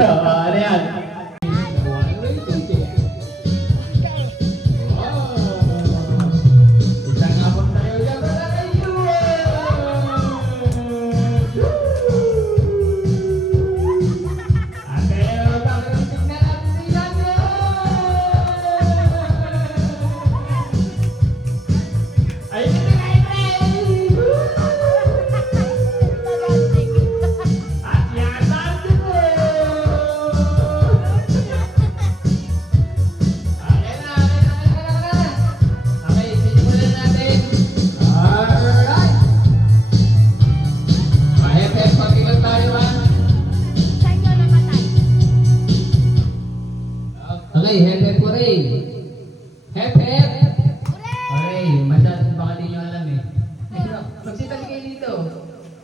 Ano yan? Isang abot tayo dyan. Okay, hep-hep hooray! Hep-hep! Hooray! Masyadong baka di nyo alam eh. Magsitali kayo dito.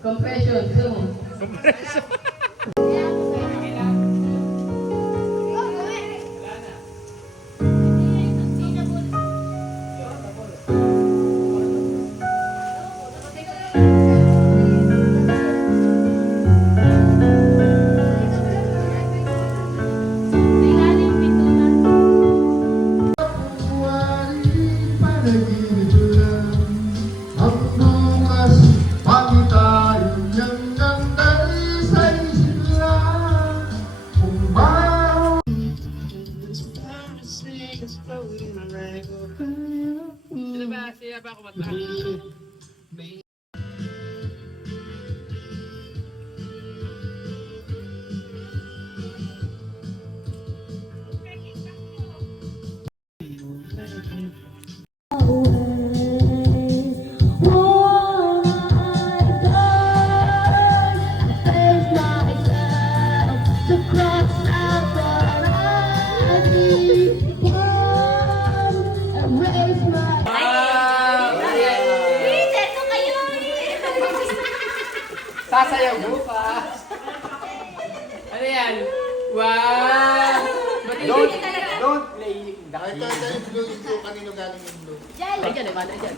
Compression, zoom. Siya ba kumanta? Sasayaw bukas. Ano yan? Wow! Don't play. Ito yung blue, yung kanino galing yung blue. Ay, dyan, mana dyan.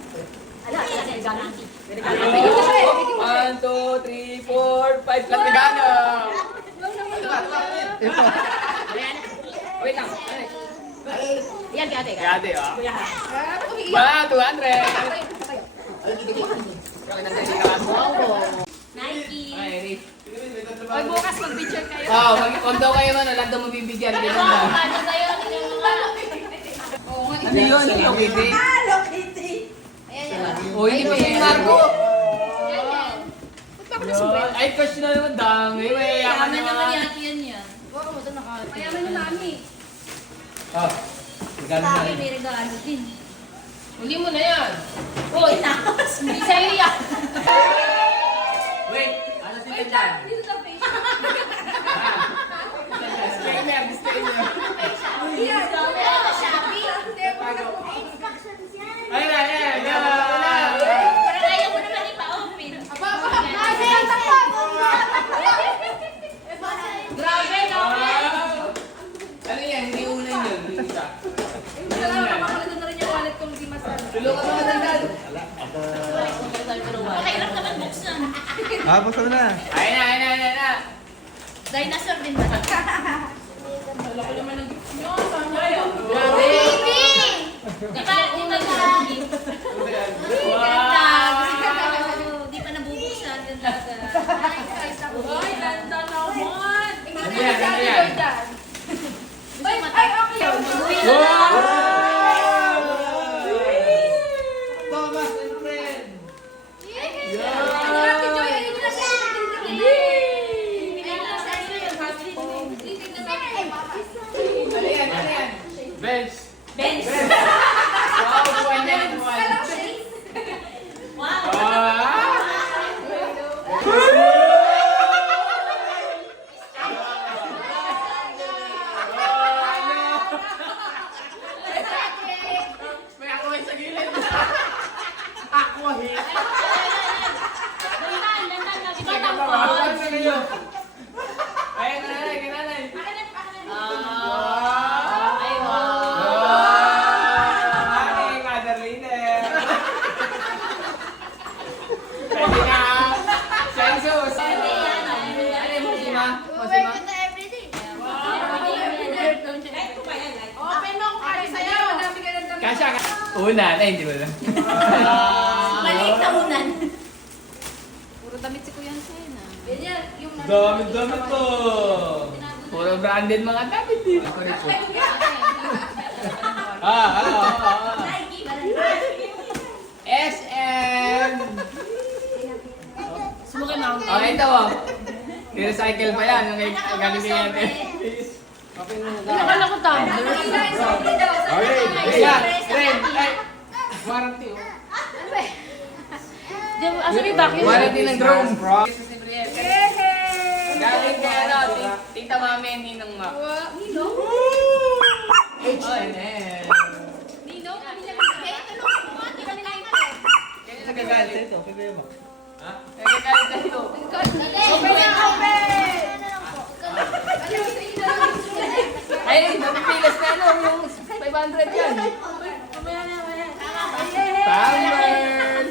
Ano? Regalo. 1, 2, 3, 4, 5. Latigano! Wait lang. Yan, kate. Kaya oh. Kuya. Wow, 200! Ay, dito. Nike. Ay, Rick. Pag bukas mag-picture kayo. Oh, wag daw kayo man, lang daw mabibigyan. Ano Ganun ba? lang. Paano kayo? Tingnan mo nga. Oo nga. Ano yun? Hello Kitty? Hello Kitty. Ayan yan. Oh, hindi pa yung Marco. Yan yan. Ay, crush na naman dami. May yaman Yaman naman naman. yata yan yan. Baka mo ito naka... Mayaman na namin. Oh, regalo Sa na akin rin. may regalo din. Huli mo na yan. Uy, nakos. Hindi sa'yo yan. Wait, ano si Wait Tindan? lang. Dito sa face. Disclaimer, disclaimer. Yan. Meron na Shopee. Instructions yan. Ayun na, ayun na. Parang ayaw mo naman ipa-open. Kasi ang takot. Grabe, no? Ano yan? Hindi ulan yun. Hindi isa. Makakalaga na rin yung wallet kung di masarap. Tulungan mo matandaan. Pakairam naman buksan. Buksan mo na. Ayun na, ayun na, ayun na. Dinosaur din ba? Laki naman ng gift nyo. Saan kayo? Grabe! Baby! Di ba? Di ba grabe? Ganda! Di pa nabubuksan. Ganda ka. Ay, ganda naman! Ano yan? Ano yan? Ay, okay yun. Wow! Thomas and friend. Ano yan? Ano yan? Bench. Benz. Wow, buwan yan. Buwan. Wow! Ah! May ako sa gilid. Ako hit. Dandan, dandan na. Di ba Ano tampon? sa kayo? Ay, nanay, nanay. Ay, wow! Ay, Madarliner. Pwede na. Sensus. Ano mo si Ma? Mo si Ma? Una, na hindi mo na. Maliit na unan. Puro damit si Kuya Sen ah. Dami to. Puro branded mga damit eh. Ako rin po. Nike ba? SM! Sumukin na ako. Oh, ito oh. Recycle pa yan. Ang galing niya natin. Nakala ko tumbler. Kaya, Ren, ay, warranty oh. Asa may vacuum? Warranty ng drone. Galing kay ano, tita mami, ninang ma. Ninong? Oh, Nen. Ninong? Kaya tulungan mo. Di ba nila ito? Kaya nagagalit ito, kaya mo. Ha? Nagagalit na ito. Ay, napipilas na ano, yung 500 yan. Pampers!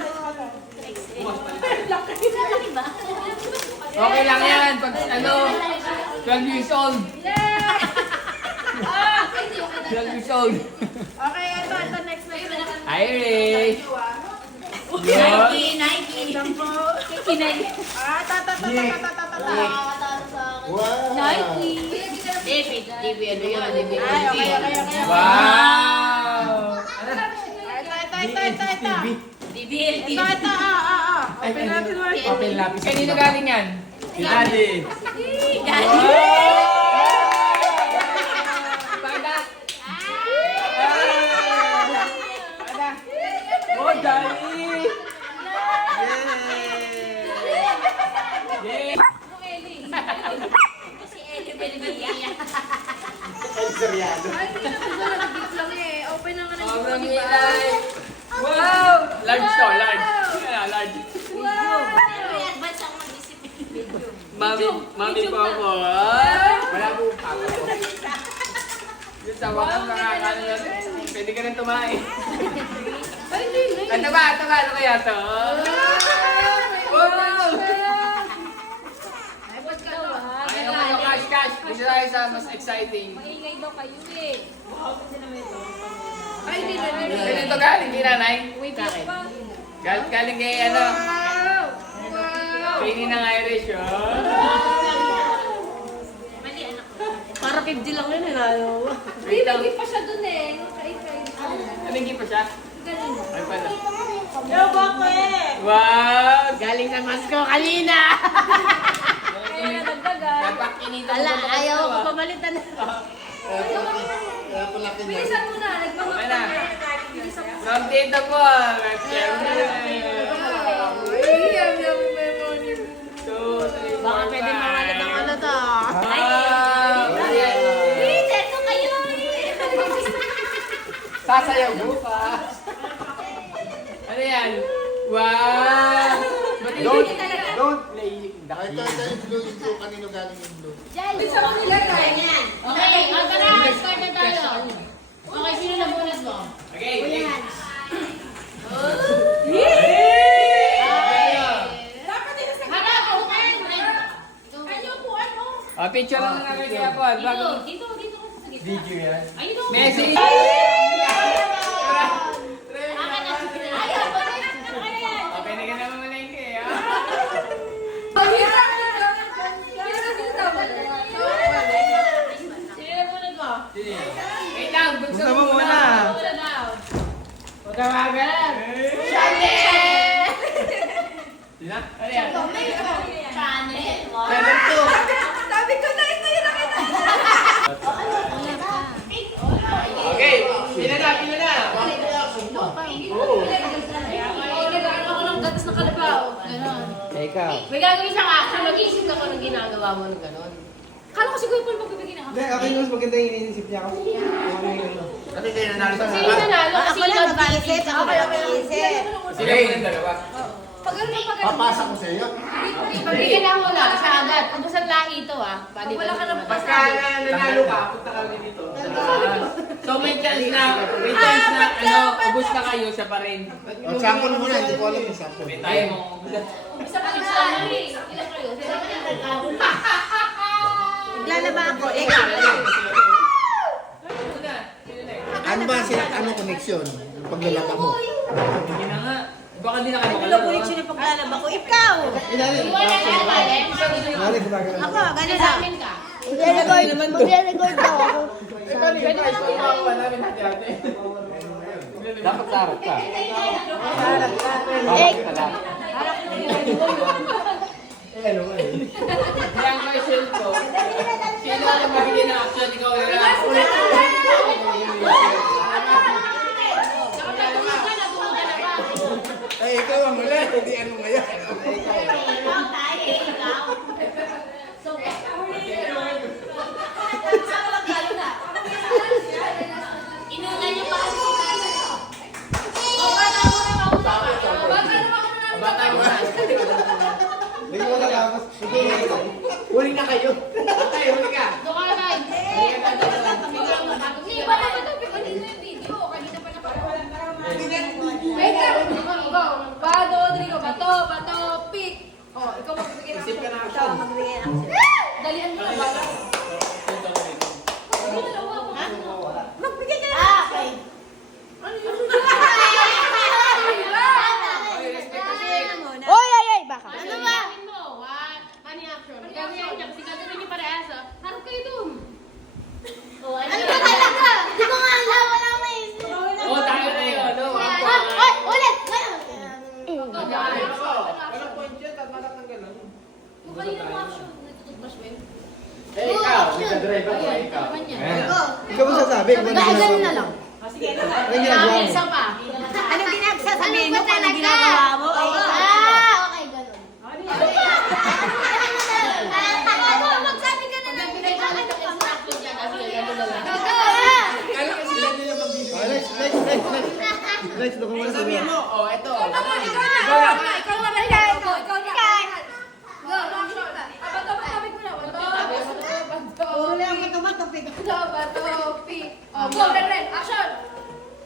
Laki ba? Okay lang yan, pag ano, 12 years old. 12 years old. Okay, ito next na yun. Irish! Nike. Kinay. Wow! David, ano yun? Okay. Wow! Ito. David. Open natin mo. Open lapis. Kanino galing yan? Daddy. Daddy. Pada! Pada! Oh, Daddy! Yay! Si Ellie Belvia. Open na nga ng Sobrang hilay! Wow! Large to, large. Large. Pero may advance ako mag-isip. Mami po ako. Wala po papa ko. Yung sa wakas nakakano natin. Pwede ka rin tumain. Ano ba? Ano kaya to? Wow! Ayun kayo, cash. Gusto tayo sa mas exciting. Maingay daw kayo eh. Pwede ito galing kay nanay? Wait lang pa. Galing kay ano? Pini ng Irish, oh. Mali, anak ko. Para 50 lang yun eh. Lalo. Wait lang. pa siya dun eh. Anong pa siya? Ay pala. Yo, bakit? Wow! Galing na mas ko kanina. Kaya nga nagdagan. Napakinitan Ala, ko ayaw ito, ko ah. pamalitan. Kaya pala Bilisan mo na. Okay na. From tita po, siyempre. Baka pwede makalat ng alat ah. Dito kayo. Sasayaw bukas. Ano yan? Wow! Don't play. Ito yung blue ito. Kanino galing yung blue? Bisa ko nila yan. Okay, tara. Start na tayo. Okay, sino na bonus mo? Okay. Harap, upuan. Kanyo po, ano? Picture lang namin kaya po. Bago. Dito ka sa gitna. Video yan. Ayun o. Messi! Akin na. Ayaw, okay na yan. Okay na ka naman malengke, ha? Sino na bonus mo? Wait lang, buksan mo muna. Wala daw. Huwag ka magalan. Sina? Ano yan? Channel. Level 2. Okay, pila na. Nag-ano ako ng gatas na kalabaw. Ganon. Ikaw. May gagawin siyang action. Mag-iisip ako ng ginagawa mo ng ganon. Kala ko si Kuya Paul magbibigay ng Hindi, okay mas maganda yung iniisip niya ako. Kasi kayo nanalo sa Sino nanalo? Kasi Ako lang yun, mag-iisip. Ako lang mag-iisip. Sila yung dalawa. Pag ano pag Papasa ko sa iyo. Pagbigyan mo lang siya agad. Pag sa lahi ito ah. Wala ka nang Pagka nanalo ka, punta ka ulit dito. So may chance na, ano, ubus na kayo, siya pa rin. Sample muna, hindi ko alam yung sample. May tayo mo. Isa pa rin sa lahi. Ilan kayo? Lalaba ako. Ikaw. Ano ba ano connection? Paglalaba mo. Hindi na nga. Baka di na kayo Wala makalaro. connection yung paglalaba ko. Ikaw! Inari, Iwan na tayo pala. inari, gumagano. Ako, gano'n Sa lang. amin ka. Magre-record daw ako. Eh, balik ka guys. Pagkakawa namin hati-hati. Dapat sarap ka. Sarap ka lang. Ano nga eh. Kaya ang question ko, sino ang mabigyan ng action? Ikaw na lang. Ay, ikaw ang muli. Hindi ano ngayon. Ikaw tayo, ikaw. Inuna niyo pa kasi si tatay. O, bata mo na mausap. Bata mo na. Hindi ko natapos. Huli na kayo. Tay, huli ka. Doon ka na. Hindi ba naman ito? Kanina yung video. Kanina pa napagawa. Wait lang. Go. Bato, Rodrigo. Bato, pick. Oh, ikaw magbibigay ng Isip ka action. na action. Magbigay ng action. Dalian mo na bato. Magbigay ka ng Ah, action. Oy, ay, ay, baka. Ano ba? Money action. Gagawin niya. Kasi gagawin niyo parehas. Harap kayo dun. O, ano Ano ba talaga? Di ko nga alam, wala may isip. Oo, tayo na yun. No? Oy, ulit! Walang point yun. Matatanggal lang. Yung kanina mo action. Natututbrush mo yun. Eh, ikaw. Nagka-drive ako. Ikaw. Naman yan. Ikaw mo sasabi kung ano Ganun na ginagawa lang. mo. Sige, ano ba? Anong ginagawa mo? Isa pa. Anong sasabihin mo Ano ba kung anong talaga? ginagawa mo? Okay, ganun. Magsabi ka na lang. Pinagkalat ang instruction dyan. Kasi gano'n na lang. Kala kasi lang nila magbibigay. Oh, next. Next, doon ko muna Sabihin sabihin. mo, oh, eto. Ikaw na. Ikaw na. Go. Action. Bato, sabi ko na. Bato. Puro lang ako tumatupig. Bato, pick. Oh, go, Ren. Action.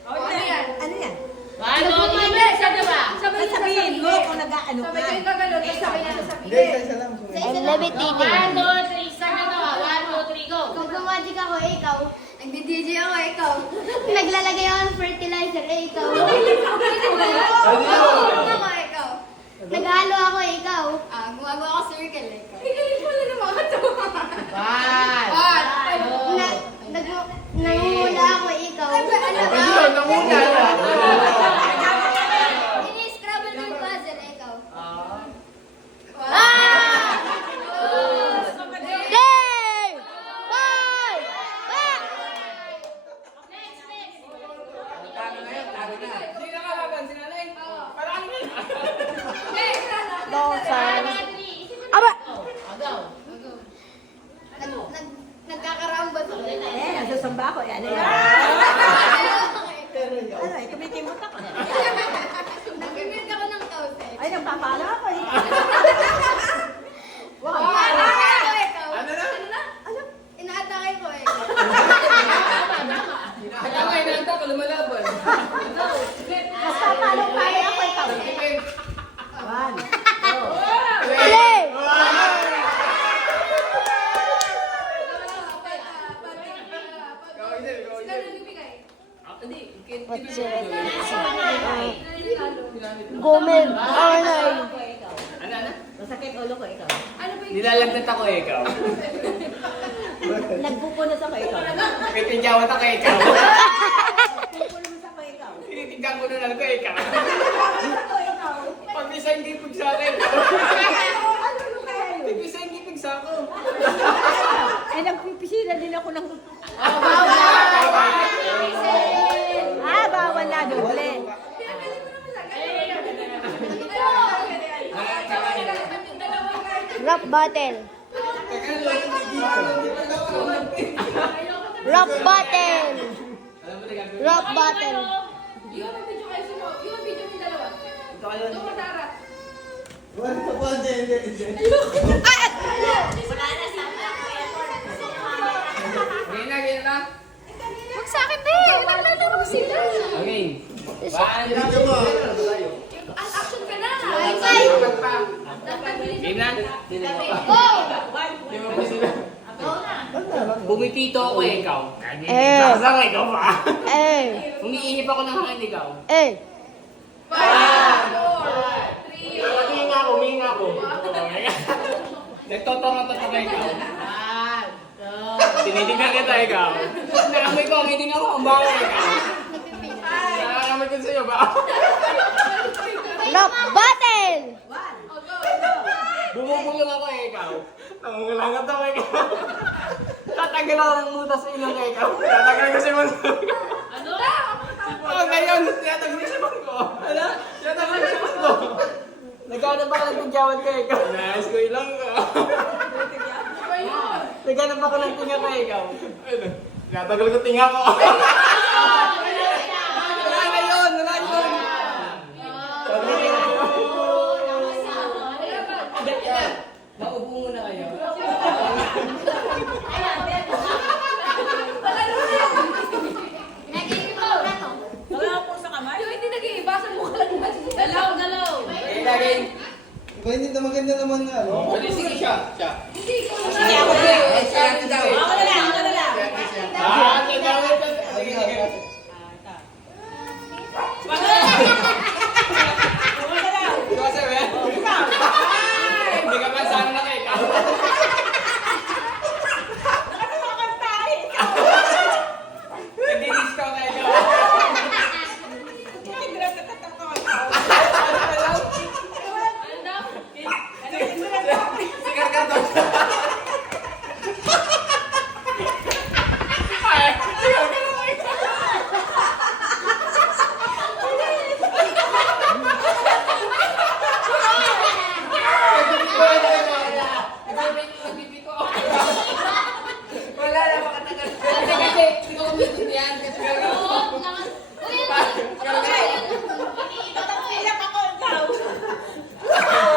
Oh, ano yan? Ano yan? Ano? Hindi, sa diba? Sasabihin mo kung nag-ano ka. Sabay kayo gagano, tapos sabay na Hindi, sasabihin. isa lang. I'm levitating. 1, 2, 3. Start na to. 1, 2, 3, go. Kung gumagic ako, ikaw. Nagdi-DJ ako, ikaw. Naglalagay ako ng fertilizer, ikaw. Ako, ikaw. Naghalo ako, ikaw. Gumagawa ako circle, ikaw. Wala na mga to. Nangungula ako, ikaw. Ayun, namuna. Ini-scrabble mo yung puzzle, ikaw. Game! Bye! Next, next. Talo na yun, talo na. Sino nakalaban? Si Nanay? Parang na. 1, 2, 3. Isip mo na. Aba! Oh, go. Nagkakarambot ako. Nasusamba ako. Ano yan? Ano, kumikimot ako. Nag-mute ako ng kaute. Ay, nagpapala ako. Wow. Ano na? Inaatake ko eh. Alam nga, inaanta ko, lumalaban. Basta palong-palo ako ikaw. Tipid. One. Play! Ikaw, hindi, ikaw, hindi. Hindi, What's it? Gomer. Arnay. Ano? Masakit ulo ko ikaw. Nilalagdat ako eh, ikaw. Nagpupunas ako ikaw. Pipinjawat ako eh, ikaw. Nagpupunas ako ikaw. Tinitigyan ko na lang ko eh, ikaw. Ako ikaw. Pag isa yung gipig sa akin. Ano kaya yun? Pag isa yung gipig sa ako. Ay, nagpipisilan din ako ng... Bawal na doble. Rap battle. Rap battle. Rap battle. Yung video kayo sumo. Yung video yung dalawa. Doon ka sa harap. Wala pa po, hindi. Wala na sa Ganyan na. Huwag sa akin, be. Naglalaro sila. Okay. Dito mo. Action ka na. Dapat pa. Game na? Go! Hindi mo pa sila. Basta, bumipito ako eh, ikaw. Eh. Saan ka, ikaw pa? Eh. Umiihip ako ng hangin, ikaw. Eh. 5, 4, 3, Huminga ako, huminga ako. Nagtotongo-tongo ka, ikaw. Tinitignan kita, ikaw. Nakamoy ko, ngiting ako, ang bawa, ikaw. Nakakamay ko sa'yo ba? Rock bottle. Bumubulong ako eh, ikaw. Nangungulangat ako, ikaw. Tatanggal ako ng mutas sa ilong ka, ikaw. Tatanggal ko si Monso. Ano? Oh, ngayon, tinatanggal ko si Monso. Ano? Tinatanggal ko si Monso. Naghanap ako ng tigyawan ka, ikaw. Nais ko ilang ka. Naghanap ako ng tinga ka, ikaw. Ano? Tinatanggal ko tinga ko. Wala na yun, wala yun. Maupo muna kayo. Yung hindi nag-iiba sa mukha lang naman. Galaw, galaw. Okay, lagay. Iba hindi na maganda naman na ano. Pwede, sige siya. Siya. Hindi ko na. Sige ako na. Siya, siya. Ako na lang, ako na lang. Ah, sige, sige, sige. Ikaw, sir, eh? Hindi ka man sana na kayo. Nag-discount na ikaw. Ano daw? Sigar ka doon. Ay, sigar ka doon. Wala na makatagal. Kasi hindi ko kumitindihan. Kasi Oo, naman. Uy,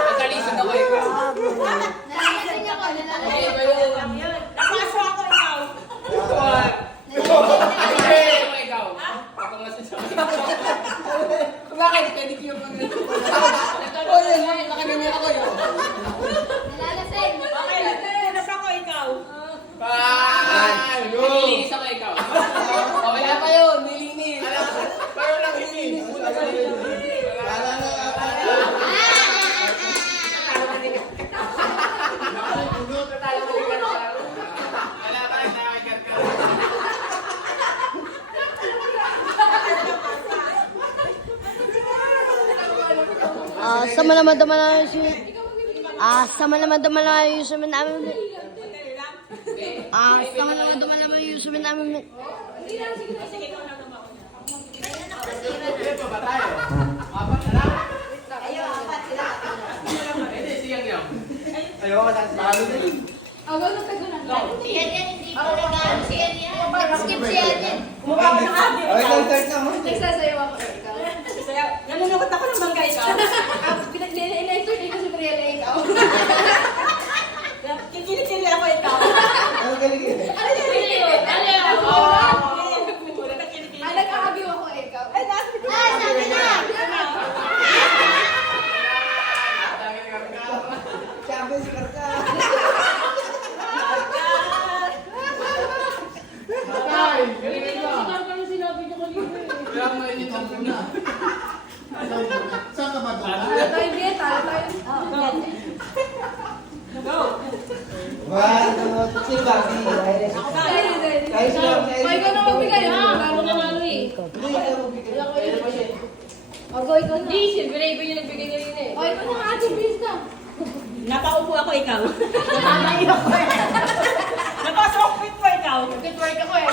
natalisod ako ikaw. Nalalasan niyo ko. Nalalasan. Okay, ba yun? Napasok ako ikaw. What? Okay, ikaw. Ako nga sa bakit? Pedicure pa nito. Oh, yun. Nakaganyan ako yun. Nalalasan. Okay, nasa ako ikaw. Nilinis ako ikaw. Okay na pa yun. Nilinis. Pero nilinis. Wala na Wala pa rin nakagat ka. Sama naman naman yung sama naman naman yung sumin namin. Sama naman naman yung sumin namin. Ito ba tayo? Apat na lang. Hindi, siyang yan. Ayaw ka sa palo na yun. Gano'n ka gano'n. Siyan yan, hindi po nag-ano siyan yan. Skip siyan yan. Kumukha ko ng ate. Okay, start na mo. Nagsasayaw ako. Ikaw. Sayaw. Nalulungkot ako ng bangga ikaw. In-entertain ko si Briella ikaw. Kikilikili ako ikaw. Ano galing yun? Ano yun? Pili yun. Ano yun? Ah, nagkakabiw ako ikaw. Ay, nasa Sabi na. Champion si Karka. Patay! Galing mo. Ano sinabi niyo kanina eh? Kaya mo yun yung muna. Saan ka ba doon? Talo tayo, Bia. Talo tayo. One, two, three, Bobby. Kahit sila, O, ikaw na magbigay. Lalo na lalo eh. Hindi, ikaw magbigay. O, go, ikaw na. Hindi, si Gray yung nagbigay kanina eh. O, ikaw na nga, Ate Bis na. Napaupo ako ikaw. Napasok ko ikaw. Good work ako eh.